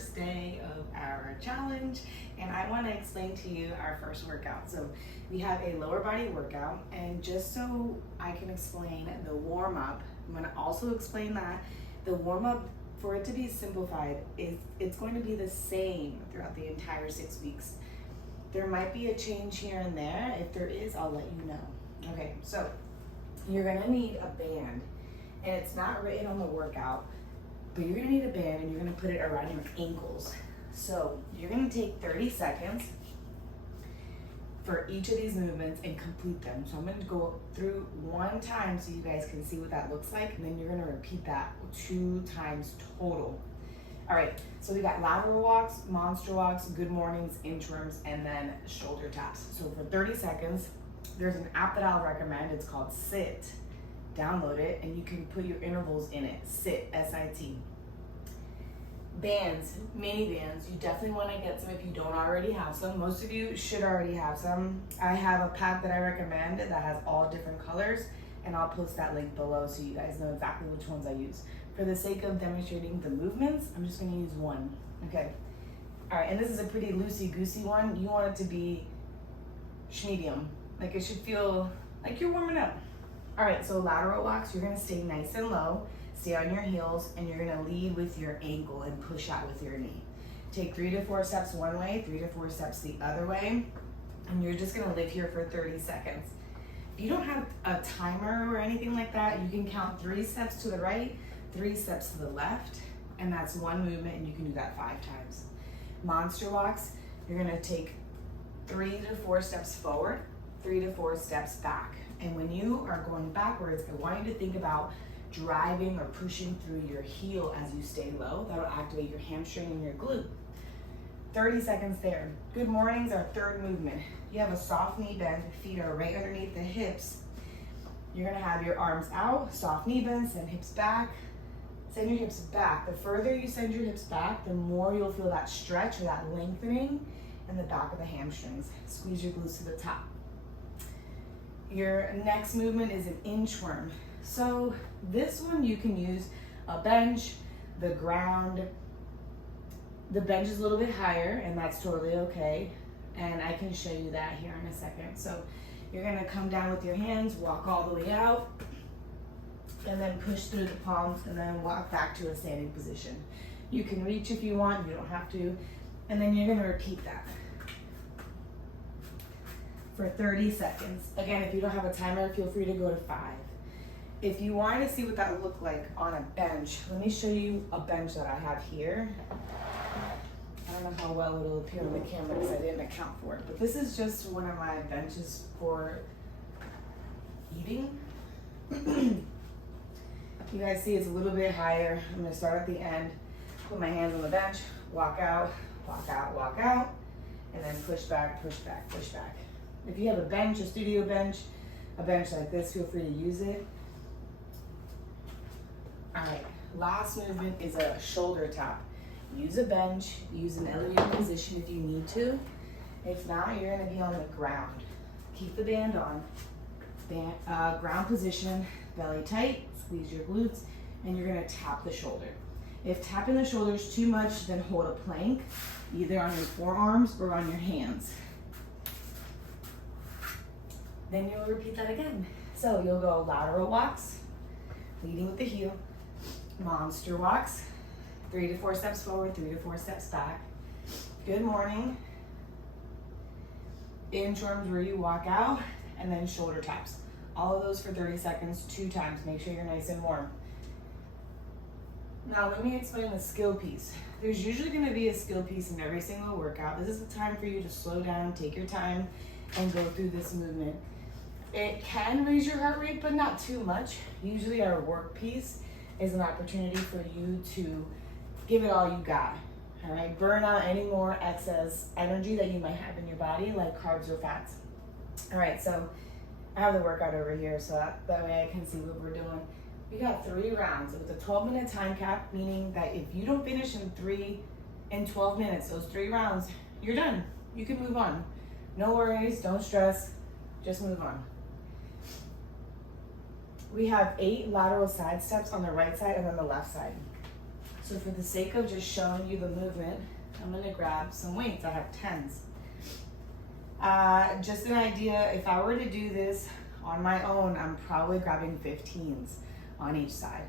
first day of our challenge, and I want to explain to you our first workout. So we have a lower body workout, and just so I can explain the warm-up, I'm going to also explain that the warm-up, for it to be simplified, it's going to be the same throughout the entire 6 weeks. There might be a change here and there. If there is, I'll let you know. Okay, so you're gonna need a band, and it's not written on the workout, but you're gonna need a band and you're gonna put it around your ankles. So you're gonna take 30 seconds for each of these movements and complete them. So I'm gonna go through one time so you guys can see what that looks like, and then you're gonna repeat that 2 times total. All right, so we got lateral walks, monster walks, good mornings, inchworms, and then shoulder taps. So for 30 seconds, there's an app that I'll recommend. It's called Sit. Download it, and you can put your intervals in it. Sit, S-I-T. Bands, mini bands. You definitely want to get some if you don't already have some. Most of you should already have some. I have a pack that I recommend that has all different colors, and I'll post that link below so you guys know exactly which ones I use. For the sake of demonstrating the movements, I'm just going to use one. Okay. All right, and this is a pretty loosey-goosey one. You want it to be medium. Like it should feel like you're warming up. All right, so lateral walks, you're going to stay nice and low, stay on your heels, and you're going to lead with your ankle and push out with your knee. Take 3 to 4 steps one way, 3 to 4 steps the other way, and you're just going to live here for 30 seconds. If you don't have a timer or anything like that, you can count 3 steps to the right, 3 steps to the left, and that's one movement, and you can do that 5 times. Monster walks, you're gonna take 3 to 4 steps forward, 3 to 4 steps back. And when you are going backwards, I want you to think about driving or pushing through your heel as you stay low. That'll activate your hamstring and your glute. 30 seconds there. Good mornings, our third movement. You have a soft knee bend, feet are right underneath the hips. You're gonna have your arms out, soft knee bend, send hips back. Send your hips back. The further you send your hips back, the more you'll feel that stretch or that lengthening in the back of the hamstrings. Squeeze your glutes to the top. Your next movement is an inchworm. So this one you can use a bench, the ground. The bench is a little bit higher, and that's totally okay. And I can show you that here in a second. So you're gonna come down with your hands, walk all the way out, and then push through the palms, and then walk back to a standing position. You can reach if you want, you don't have to. And then you're gonna repeat that for 30 seconds. Again, if you don't have a timer, feel free to go to 5. If you want to see what that would look like on a bench, let me show you a bench that I have here. I don't know how well it'll appear on the camera because I didn't account for it, but this is just one of my benches for eating. You guys see it's a little bit higher. I'm gonna start at the end, put my hands on the bench, walk out, walk out, walk out, and then push back, push back, push back. If you have a bench, a studio bench, a bench like this, feel free to use it. All right, last movement is a shoulder tap. Use a bench, use an elevated position if you need to. If not, you're gonna be on the ground. Keep the band on. Ground position, belly tight, squeeze your glutes, and you're gonna tap the shoulder. If tapping the shoulder is too much, then hold a plank, either on your forearms or on your hands. Then you'll repeat that again. So you'll go lateral walks, leading with the heel, monster walks, 3 to 4 steps forward, 3 to 4 steps back. Good morning. Inchworms where you walk out, and then shoulder taps. All of those for 30 seconds, 2 times. Make sure you're nice and warm. Now let me explain the skill piece. There's usually gonna be a skill piece in every single workout. This is the time for you to slow down, take your time, and go through this movement. It can raise your heart rate, but not too much. Usually our work piece is an opportunity for you to give it all you got. All right, burn out any more excess energy that you might have in your body, like carbs or fats. All right, so I have the workout over here, so that way I can see what we're doing. We got 3 rounds with a 12-minute time cap, meaning that if you don't finish in 12 minutes, those 3 rounds, you're done. You can move on. No worries, don't stress, just move on. We have 8 lateral side steps on the right side and on the left side. So for the sake of just showing you the movement, I'm gonna grab some weights. I have 10s. Just an idea, if I were to do this on my own, I'm probably grabbing 15s on each side.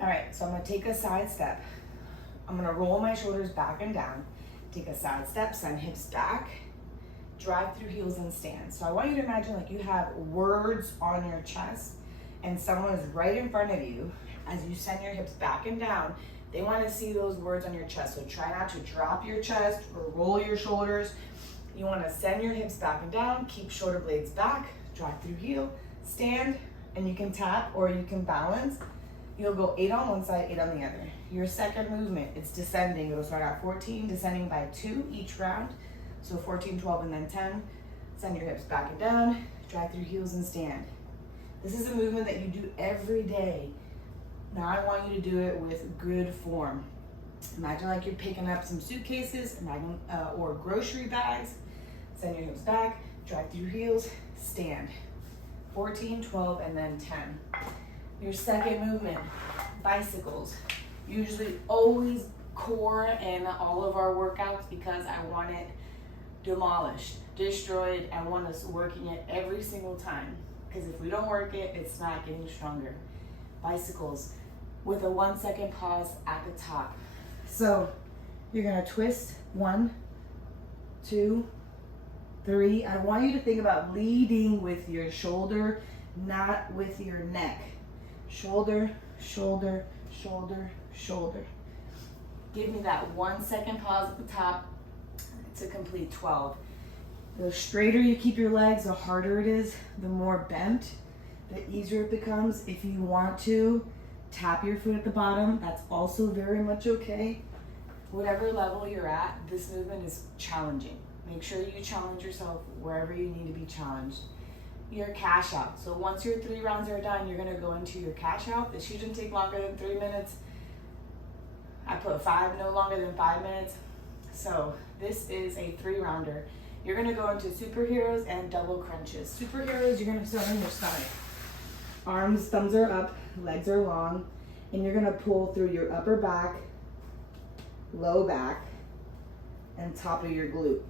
All right, so I'm gonna take a side step. I'm gonna roll my shoulders back and down, take a side step, send hips back, drive through heels and stand. So I want you to imagine like you have words on your chest and someone is right in front of you. As you send your hips back and down, they wanna see those words on your chest. So try not to drop your chest or roll your shoulders. You wanna send your hips back and down, keep shoulder blades back, drive through heel, stand, and you can tap or you can balance. You'll go 8 on one side, 8 on the other. Your second movement, it's descending. It'll start at 14, descending by 2 each round. So 14, 12, and then 10. Send your hips back and down, drive through heels and stand. This is a movement that you do every day. Now I want you to do it with good form. Imagine like you're picking up some suitcases, or grocery bags. Send your hips back, drive through heels, stand. 14, 12, and then 10. Your second movement, bicycles. Usually always core in all of our workouts because I want it demolished, destroyed. I want us working it every single time. Because if we don't work it, it's not getting stronger. Bicycles with a 1 second pause at the top. So you're gonna twist 1, 2, 3. I want you to think about leading with your shoulder, not with your neck. Shoulder, shoulder, shoulder, shoulder. Give me that 1 second pause at the top to complete 12. The straighter you keep your legs, the harder it is, the more bent, the easier it becomes. If you want to tap your foot at the bottom, that's also very much okay. Whatever level you're at, this movement is challenging. Make sure you challenge yourself wherever you need to be challenged. Your cash out. So once your 3 rounds are done, you're gonna go into your cash out. This shouldn't take longer than 3 minutes. I put 5, no longer than 5 minutes. So this is a 3-rounder. You're gonna go into superheroes and double crunches. Superheroes, you're gonna start on your stomach. Arms, thumbs are up, legs are long, and you're gonna pull through your upper back, low back, and top of your glute.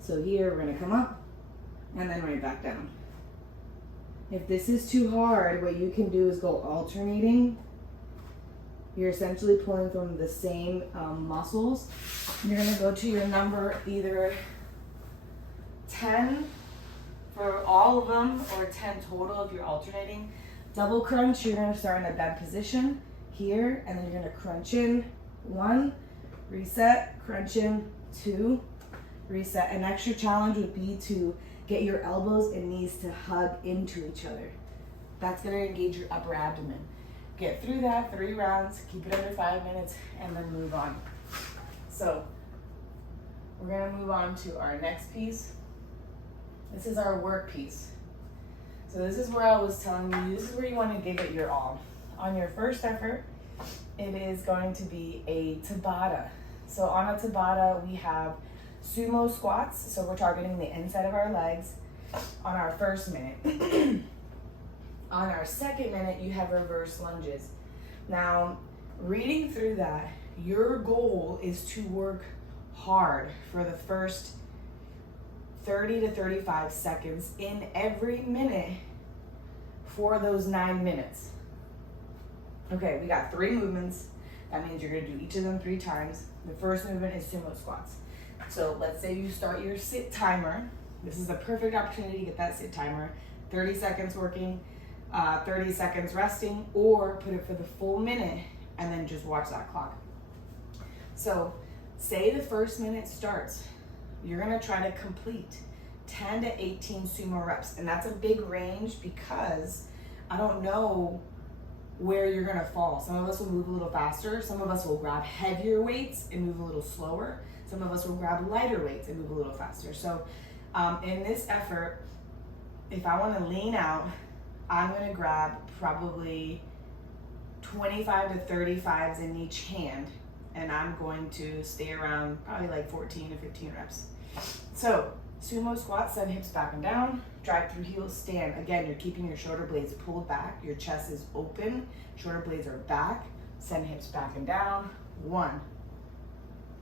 So here, we're gonna come up, and then right back down. If this is too hard, what you can do is go alternating. You're essentially pulling from the same muscles. You're gonna go to your number either 10 for all of them or 10 total if you're alternating. Double crunch, you're gonna start in a bed position here, and then you're gonna crunch in 1, reset, crunch in 2, reset. An extra challenge would be to get your elbows and knees to hug into each other. That's gonna engage your upper abdomen. Get through that 3 rounds, keep it under 5 minutes, and then move on. So we're gonna move on to our next piece. This is our work piece. So this is where I was telling you, this is where you wanna give it your all. On your first effort, it is going to be a Tabata. So on a Tabata, we have sumo squats, so we're targeting the inside of our legs on our first minute. On our second minute, you have reverse lunges. Now, reading through that, your goal is to work hard for the first 30 to 35 seconds in every minute for those 9 minutes. Okay, we got 3 movements. That means you're gonna do each of them 3 times. The first movement is sumo squats. So let's say you start your sit timer. This is a perfect opportunity to get that sit timer. 30 seconds working, 30 seconds resting, or put it for the full minute and then just watch that clock. So say the first minute starts. You're gonna try to complete 10 to 18 sumo reps. And that's a big range because I don't know where you're gonna fall. Some of us will move a little faster. Some of us will grab heavier weights and move a little slower. Some of us will grab lighter weights and move a little faster. So in this effort, if I wanna lean out, I'm gonna grab probably 25 to 35s in each hand, and I'm going to stay around probably like 14 to 15 reps. So sumo squat, send hips back and down, drive through heels, stand. Again, you're keeping your shoulder blades pulled back, your chest is open, shoulder blades are back, send hips back and down, 1,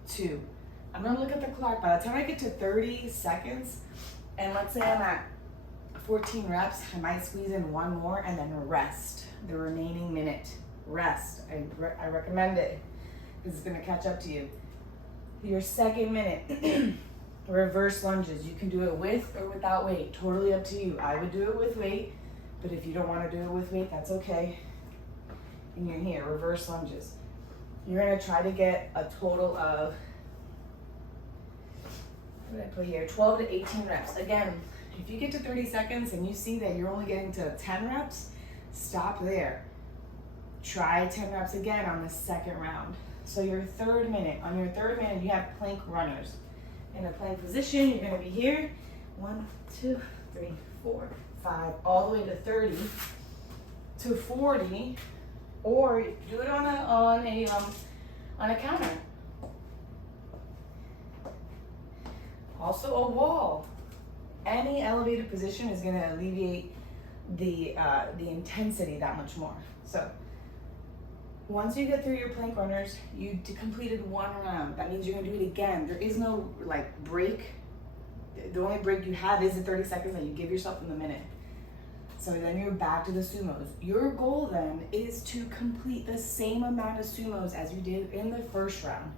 2. I'm gonna look at the clock. By the time I get to 30 seconds, and let's say I'm at 14 reps, I might squeeze in one more and then rest the remaining minute. Rest. I recommend it because it's gonna catch up to you. Your second minute, reverse lunges. You can do it with or without weight. Totally up to you. I would do it with weight, but if you don't want to do it with weight, that's okay. And you're here, reverse lunges. You're gonna try to get a total of, what did I put here? 12 to 18 reps. Again, if you get to 30 seconds and you see that you're only getting to 10 reps, stop there. Try 10 reps again on the second round. So your third minute, on your third minute, you have plank runners. In a plank position, you're gonna be here. 1, 2, 3, 4, 5, all the way to 30 to 40, or do it on a counter. Also a wall. Any elevated position is gonna alleviate the intensity that much more. So once you get through your plank runners, you completed one round. That means you're gonna do it again. There is no like break. The only break you have is the 30 seconds that you give yourself in the minute. So then you're back to the sumos. Your goal then is to complete the same amount of sumos as you did in the first round.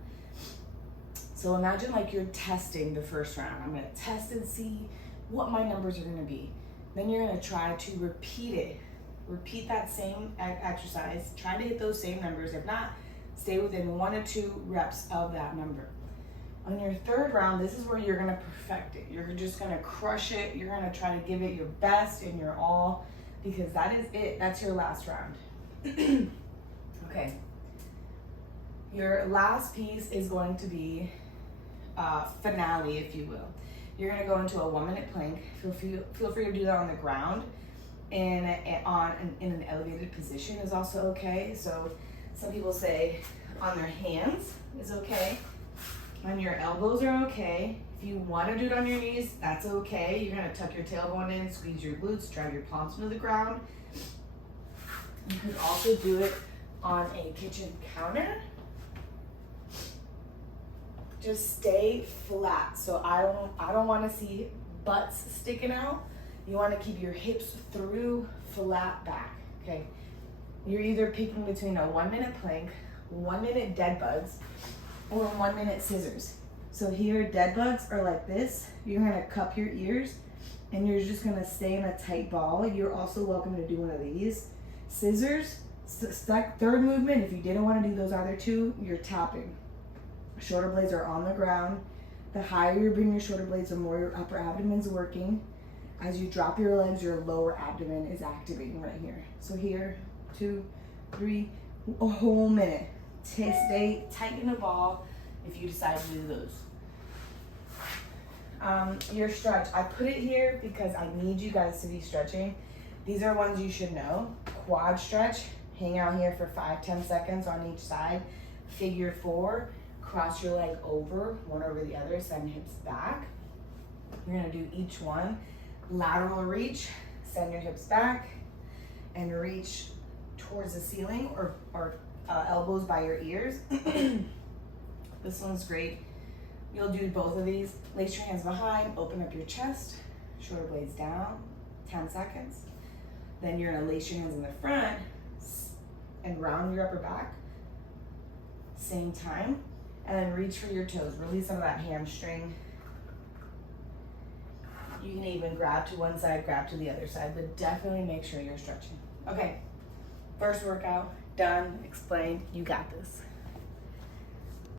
So imagine like you're testing the first round. I'm gonna test and see what my numbers are gonna be. Then you're gonna try to repeat it. Repeat that same exercise. Try to hit those same numbers. If not, stay within 1 or 2 reps of that number. On your third round, this is where you're gonna perfect it. You're just gonna crush it. You're gonna try to give it your best and your all, because that is it. That's your last round. Okay. Your last piece is going to be finale, if you will. You're gonna go into a 1-minute plank. Feel free to do that on the ground. In an elevated position is also okay. So some people say on their hands is okay. On your elbows are okay. If you want to do it on your knees, that's okay. You're gonna tuck your tailbone in, squeeze your glutes, drive your palms into the ground. You could also do it on a kitchen counter. Just stay flat. So I don't want to see butts sticking out. You want to keep your hips through, flat back, okay? You're either picking between a 1-minute plank, 1-minute dead bugs, or 1-minute scissors. So here, dead bugs are like this. You're gonna cup your ears, and you're just gonna stay in a tight ball. You're also welcome to do one of these. Scissors, third movement, if you didn't want to do those other two, you're tapping. Shoulder blades are on the ground. The higher you bring your shoulder blades, the more your upper abdomen's working. As you drop your legs, your lower abdomen is activating right here. So here, 2, 3, a whole minute. Stay tight in the ball if you decide to do those. Your stretch, I put it here because I need you guys to be stretching. These are ones you should know. Quad stretch, hang out here for 5-10 seconds on each side. Figure 4, cross your leg over, one over the other, send hips back. You're gonna do each one. Lateral reach, send your hips back and reach towards the ceiling or elbows by your ears. This one's great. You'll do both of these. Lace your hands behind, open up your chest, shoulder blades down, 10 seconds. Then you're gonna lace your hands in the front and round your upper back. Same time. And then reach for your toes. Release some of that hamstring. You can even grab to one side, grab to the other side, but definitely make sure you're stretching. Okay, first workout, done, explained, you got this.